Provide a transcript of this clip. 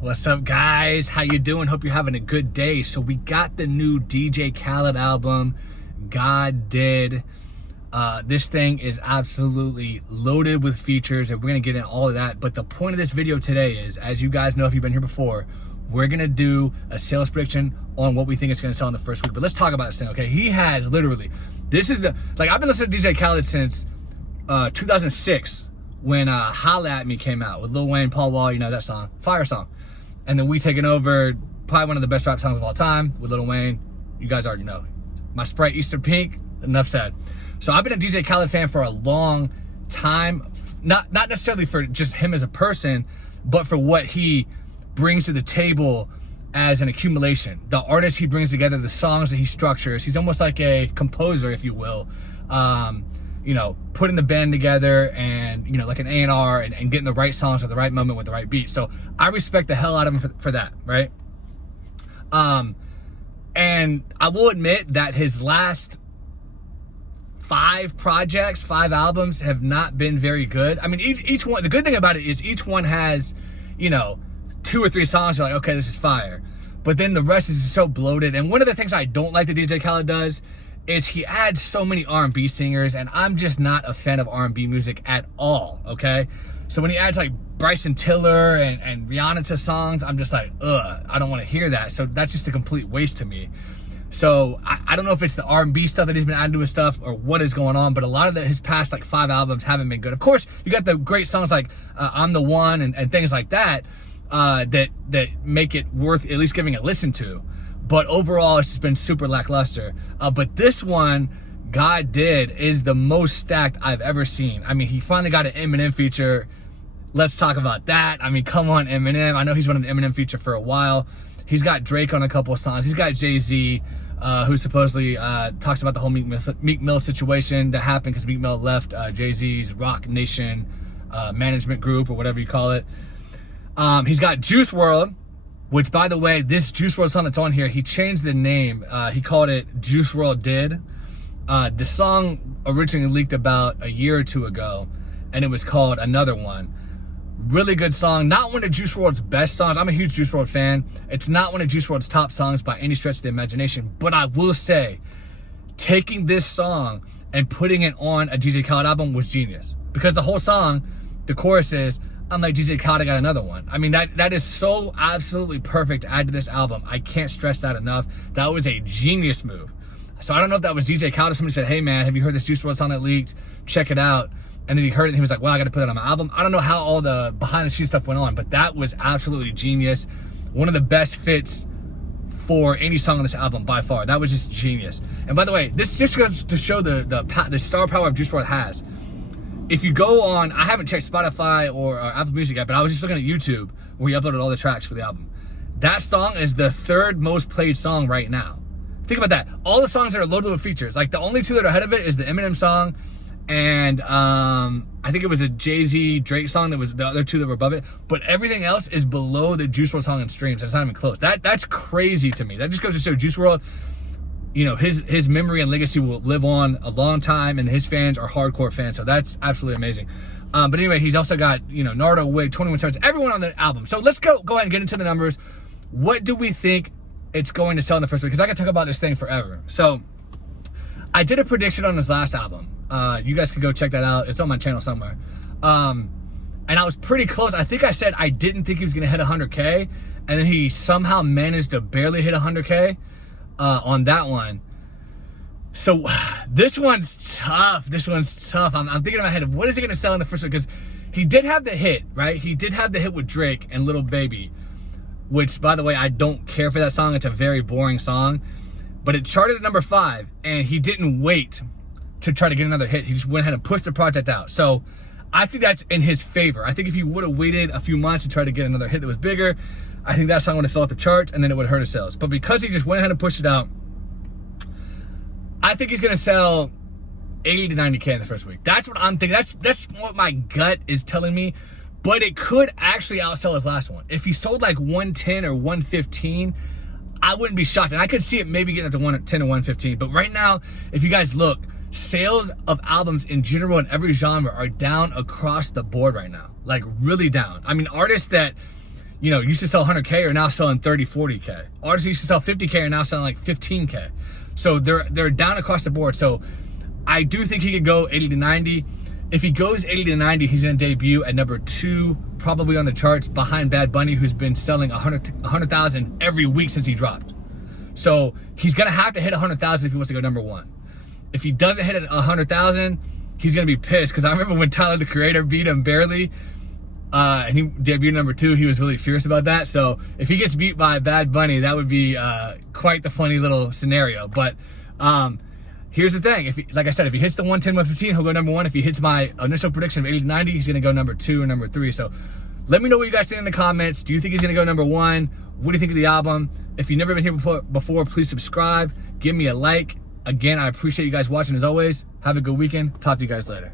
What's up, guys? How you doing? Hope you're having a good day. So we got the new DJ Khaled album, God Did. This thing is absolutely loaded with features, and we're gonna get into all of that. But the point of this video today is, as you guys know if you've been here before, we're gonna do a sales prediction on what we think it's gonna sell in the first week. But let's talk about this thing, okay? He has literally, this is the, like, I've been listening to DJ Khaled since 2006 when Holla At Me came out with Lil Wayne, Paul Wall, you know that song, fire song. And then We Taking Over, probably one of the best rap songs of all time with Lil Wayne. You guys already know. My Sprite Easter Pink, enough said. So I've been a DJ Khaled fan for a long time, not necessarily for just him as a person, but for what he brings to the table as an accumulation. The artists he brings together, the songs that he structures. He's almost like a composer, if you will. You know, putting the band together and, you know, like an A&R and getting the right songs at the right moment with the right beat. So I respect the hell out of him for that, right? And I will admit that his last 5 albums have not been very good. I mean, each one, the good thing about it is each one has, you know, 2 or 3 songs you're like, okay, this is fire. But then the rest is so bloated. And one of the things I don't like that DJ Khaled does is he adds so many R&B singers, and I'm just not a fan of R&B music at all, okay? So when he adds like Bryson Tiller and Rihanna to songs, I'm just like, ugh, I don't want to hear that. So that's just a complete waste to me. So I don't know if it's the R&B stuff that he's been adding to his stuff or what is going on, but a lot of his past like 5 albums haven't been good. Of course, you got the great songs like I'm the One and things like that, that make it worth at least giving a listen to. But overall, it's just been super lackluster. But this one, God Did, is the most stacked I've ever seen. I mean, he finally got an Eminem feature. Let's talk about that. I mean, come on, Eminem. I know he's wanted an Eminem feature for a while. He's got Drake on a couple of songs. He's got Jay-Z, who supposedly talks about the whole Meek Mill situation that happened because Meek Mill left Jay-Z's Rock Nation management group or whatever you call it. He's got Juice WRLD, which, by the way, this Juice WRLD song that's on here, he changed the name. He called it Juice WRLD Did. The song originally leaked about a year or 2 ago, and it was called Another One. Really good song. Not one of Juice WRLD's best songs. I'm a huge Juice WRLD fan. It's not one of Juice WRLD's top songs by any stretch of the imagination, but I will say, taking this song and putting it on a DJ Khaled album was genius. Because the whole song, the chorus is, I'm like, DJ Khaled, I got another one. I mean, that is so absolutely perfect to add to this album. I can't stress that enough. That was a genius move. So I don't know if that was DJ Khaled or somebody said, hey man, have you heard this Juice WRLD song that leaked? Check it out. And then he heard it and he was like, wow, I got to put it on my album. I don't know how all the behind the scenes stuff went on, but that was absolutely genius. One of the best fits for any song on this album by far. That was just genius. And by the way, this just goes to show the star power of Juice WRLD has. If you go on, I haven't checked Spotify or Apple Music yet, but I was just looking at YouTube where he uploaded all the tracks for the album. That song is the 3rd most played song right now. Think about that. All the songs that are loaded with features, like the only 2 that are ahead of it is the Eminem song and I think it was a Jay-Z Drake song that was the other 2 that were above it, but everything else is below the Juice WRLD song in streams. That's not even close. That's crazy to me. That just goes to show Juice WRLD, you know, his memory and legacy will live on a long time, and his fans are hardcore fans, so that's absolutely amazing. But anyway, he's also got, you know, Nardo, Wig, 21 Savage, everyone on the album. So let's go ahead and get into the numbers. What do we think it's going to sell in the first week? Because I can talk about this thing forever. So I did a prediction on his last album. You guys can go check that out. It's on my channel somewhere. And I was pretty close. I think I said I didn't think he was going to hit 100K, and then he somehow managed to barely hit 100K. On that one. So this one's tough. I'm thinking in my head, what is he going to sell in the first one? Because he did have the hit, right? He did have the hit with Drake and Lil Baby, which, by the way, I don't care for that song. It's a very boring song. But it charted at number 5, and he didn't wait to try to get another hit. He just went ahead and pushed the project out. So I think that's in his favor. I think if he would have waited a few months to try to get another hit that was bigger, I think that song would have fell off the chart, and then it would have hurt his sales. But because he just went ahead and pushed it out, I think he's going to sell 80 to 90K in the first week. That's what I'm thinking. That's what my gut is telling me. But it could actually outsell his last one. If he sold like 110 or 115, I wouldn't be shocked. And I could see it maybe getting up to 110 or 115. But right now, if you guys look, sales of albums in general in every genre are down across the board right now. Like, really down. I mean, artists that you know, used to sell 100K are now selling 30, 40K. Artists used to sell 50K are now selling like 15K. So they're down across the board. So I do think he could go 80 to 90. If he goes 80 to 90, he's gonna debut at number 2, probably on the charts, behind Bad Bunny, who's been selling 100,000 every week since he dropped. So he's gonna have to hit 100,000 if he wants to go number 1. If he doesn't hit 100,000, he's gonna be pissed. Because I remember when Tyler the Creator beat him barely, and he debuted number 2, he was really fierce about that. So if he gets beat by Bad Bunny, that would be quite the funny little scenario. But here's the thing, like I said, if he hits the 110, 115, he'll go number 1. If he hits my initial prediction of 80 to 90, he's gonna go number 2 or number 3. So let me know what you guys think in the comments. Do you think he's gonna go number 1? What do you think of the album? If you've never been here before, please subscribe, give me a like. Again, I appreciate you guys watching as always. Have a good weekend. Talk to you guys later.